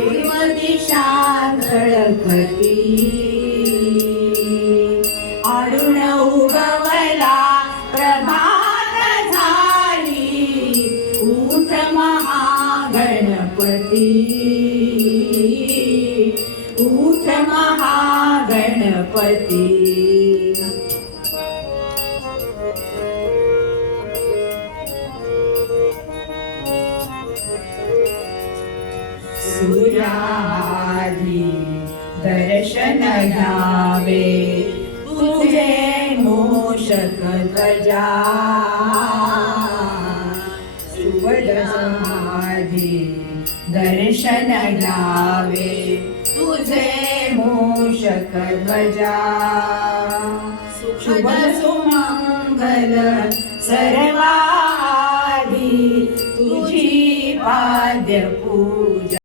पूर्व दिशा गणपती आडून उगवला प्रभात झाली उठ महागणपती उठ महागणपती सूर्याआधी दर्शन घ्यावे तुझे मूषक ध्वजा सूर्याआधी दर्शन घ्यावे तुझे मूषक ध्वजा शुभ सुमंगल सर्वाधी तुझी पाद्य पूजा